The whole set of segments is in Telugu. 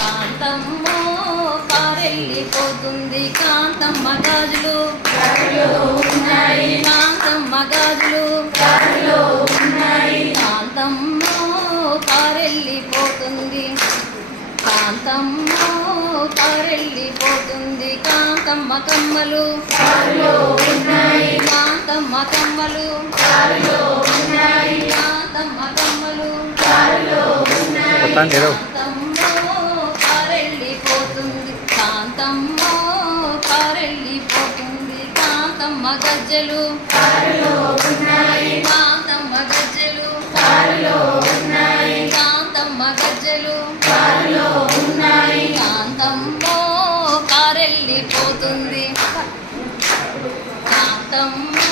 కాంతమ్మో కారెళ్ళిపోతుంది కాంతమ్మ గాజులు కాంతమ్మ గాజులు కాంతమ్మో కారెళ్ళిపోతుంది కాంతమ్మో కారెళ్ళిపోతుంది కాంతమ్మ కమ్మలు కాంతమ్మ కమ్మలు కాంతమ్మ కమ్మలు కారెళ్ళిపోతుంది కాంతమ్మో కారెళ్ళిపోతుంది కాంతమ్మ గజ్జలు కాంతమ్మ గజ్జలు కాంతమ్మ గజ్జలు కాంతమ్మో కారెళ్ళిపోతుంది కాంతమ్మో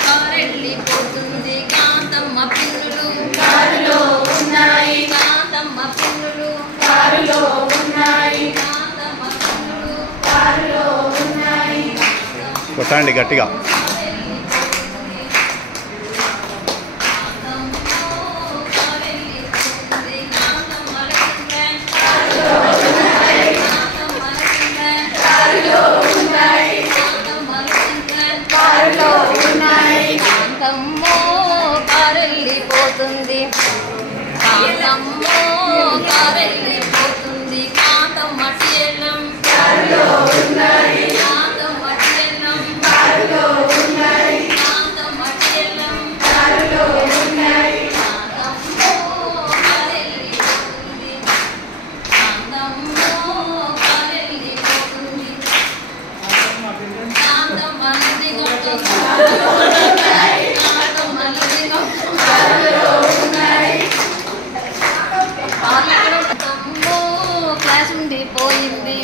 కారెళ్ళిపోతుంది కాంతమ్మ పిన్నులు కాంతమ్మ పిన్నులు కొట్టండి గట్టిగా. కాంతమ్మో కారెళ్ళిపోతుంది కాంతమ్మో కారెళ్ళిపోతుంది Kantamma TLM Kantamma TLM Kantamma TLM కాంతమ్మో కారెళ్ళిపోతుంది కాంతమ్మో కారెళ్ళిపోతుంది కాంతమ్మ నంది క్లాస్ ఉండిపోయింది